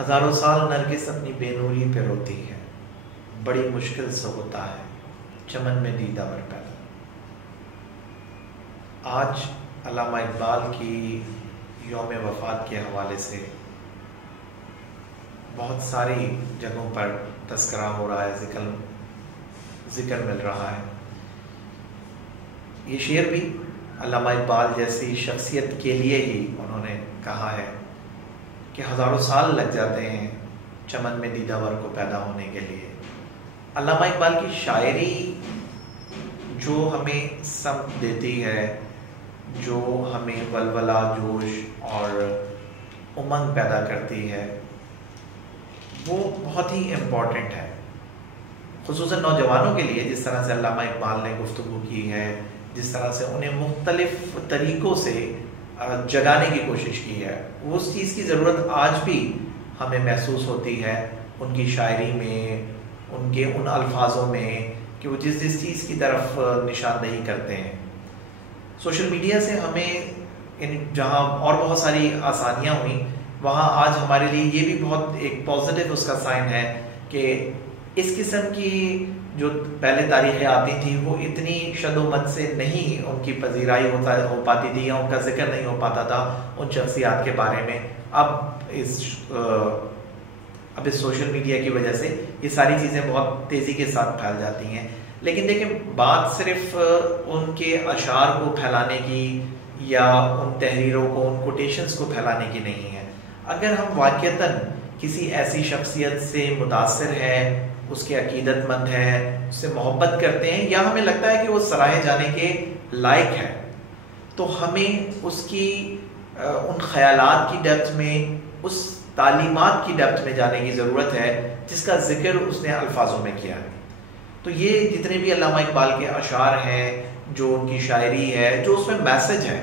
ہزاروں سال نرگس اپنی بے نوری پہ روتی ہے، بڑی مشکل سے ہوتا ہے چمن میں دیدہ ور پیدا۔ آج علامہ اقبال کی یوم وفات کے حوالے سے بہت ساری جگہوں پر تذکرہ ہو رہا ہے، ذکر مل رہا ہے۔ یہ شعر بھی علامہ اقبال جیسی شخصیت کے لیے ہی انہوں نے کہا ہے کہ ہزاروں سال لگ جاتے ہیں چمن میں دیدہ ور کو پیدا ہونے کے لیے۔ علامہ اقبال کی شاعری جو ہمیں سمت دیتی ہے، جو ہمیں ولولہ، جوش اور امنگ پیدا کرتی ہے، وہ بہت ہی امپورٹنٹ ہے، خصوصاً نوجوانوں کے لیے۔ جس طرح سے علامہ اقبال نے گفتگو کی ہے، جس طرح سے انہیں مختلف طریقوں سے جگانے کی کوشش کی ہے، اس چیز کی ضرورت آج بھی ہمیں محسوس ہوتی ہے ان کی شاعری میں، ان کے ان الفاظوں میں کہ وہ جس چیز کی طرف نشاندہی کرتے ہیں۔ سوشل میڈیا سے ہمیں جہاں اور بہت ساری آسانیاں ہوئیں، وہاں آج ہمارے لیے یہ بھی بہت ایک پازیٹیو اس کا سائن ہے کہ اس قسم کی جو پہلے تاریخیں آتی تھیں وہ اتنی شد و مد سے نہیں ان کی پذیرائی ہو پاتی تھی، یا ان کا ذکر نہیں ہو پاتا تھا ان شخصیات کے بارے میں۔ اب اس سوشل میڈیا کی وجہ سے یہ ساری چیزیں بہت تیزی کے ساتھ پھیل جاتی ہیں۔ لیکن دیکھیں، بات صرف ان کے اشعار کو پھیلانے کی یا ان تحریروں کو، ان کوٹیشنز کو پھیلانے کی نہیں ہے۔ اگر ہم واقعتاً کسی ایسی شخصیت سے متاثر ہیں، اس کے عقیدت مند ہیں، اس سے محبت کرتے ہیں، یا ہمیں لگتا ہے کہ وہ سراہے جانے کے لائق ہے، تو ہمیں اس کی ان خیالات کی ڈیپتھ میں، اس تعلیمات کی ڈیپتھ میں جانے کی ضرورت ہے جس کا ذکر اس نے الفاظوں میں کیا ہے۔ تو یہ جتنے بھی علامہ اقبال کے اشعار ہیں، جو ان کی شاعری ہے، جو اس میں میسج ہے،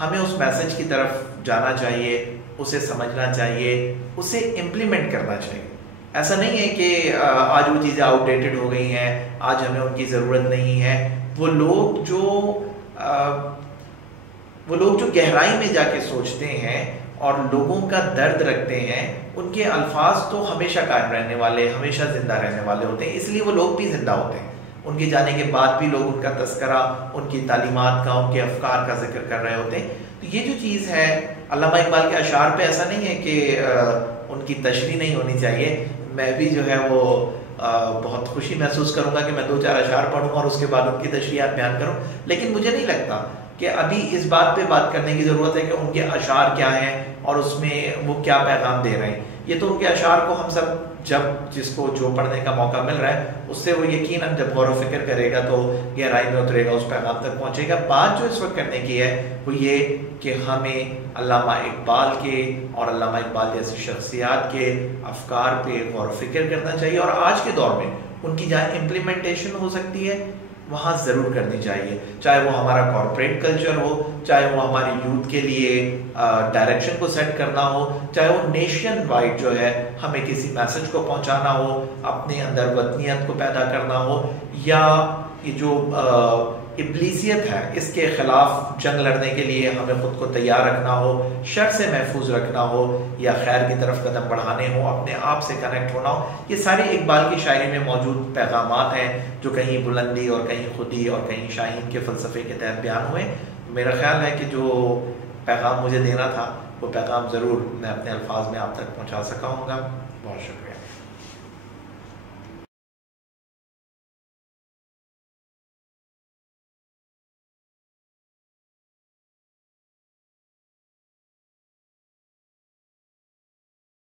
ہمیں اس میسج کی طرف جانا چاہیے، اسے سمجھنا چاہیے، اسے امپلیمنٹ کرنا چاہیے۔ ایسا نہیں ہے کہ آج وہ چیزیں آؤٹ ڈیٹڈ ہو گئی ہیں، آج ہمیں ان کی ضرورت نہیں ہے۔ وہ لوگ جو گہرائی میں جا کے سوچتے ہیں اور لوگوں کا درد رکھتے ہیں، ان کے الفاظ تو ہمیشہ قائم رہنے والے، ہمیشہ زندہ رہنے والے ہوتے ہیں، اس لیے وہ لوگ بھی زندہ ہوتے ہیں۔ ان کے جانے کے بعد بھی لوگ ان کا تذکرہ، ان کی تعلیمات کا، ان کے افکار کا ذکر کر رہے ہوتے ہیں۔ تو یہ جو چیز ہے علامہ اقبال کے اشعار پہ، ایسا نہیں ہے کہ ان کی تشریح نہیں ہونی چاہیے۔ میں بھی جو ہے وہ بہت خوشی محسوس کروں گا کہ میں 2-4 اشعار پڑھوں اور اس کے بعد ان کی تشریحات بیان کروں، لیکن مجھے نہیں لگتا کہ ابھی اس بات پہ بات کرنے کی ضرورت ہے کہ ان کے اشعار کیا ہیں اور اس میں وہ کیا پیغام دے رہے ہیں۔ یہ تو ان کے اشعار کو ہم سب، جب جس کو جو پڑھنے کا موقع مل رہا ہے، اس سے وہ یقیناً جب غور و فکر کرے گا تو گہرائی میں اترے گا، اس پیغام تک پہنچے گا۔ بات جو اس وقت کرنے کی ہے وہ یہ کہ ہمیں علامہ اقبال کے اور علامہ اقبال جیسی شخصیات کے افکار پہ غور و فکر کرنا چاہیے، اور آج کے دور میں ان کی جہاں امپلیمنٹیشن ہو سکتی ہے وہاں ضرور کرنی چاہیے، چاہے وہ ہمارا کارپوریٹ کلچر ہو، چاہے وہ ہماری یوتھ کے لیے ڈائریکشن کو سیٹ کرنا ہو، چاہے وہ نیشن وائڈ جو ہے ہمیں کسی میسج کو پہنچانا ہو، اپنے اندر وطنیت کو پیدا کرنا ہو، یا یہ جو ابلیسیت ہے اس کے خلاف جنگ لڑنے کے لیے ہمیں خود کو تیار رکھنا ہو، شر سے محفوظ رکھنا ہو، یا خیر کی طرف قدم بڑھانے ہو، اپنے آپ سے کنیکٹ ہونا ہو۔ یہ سارے اقبال کی شاعری میں موجود پیغامات ہیں جو کہیں بلندی اور کہیں خودی اور کہیں شاہین کے فلسفے کے تحت بیان ہوئے۔ میرا خیال ہے کہ جو پیغام مجھے دینا تھا وہ پیغام ضرور میں اپنے الفاظ میں آپ تک پہنچا سکا ہوں گا۔ بہت شکریہ۔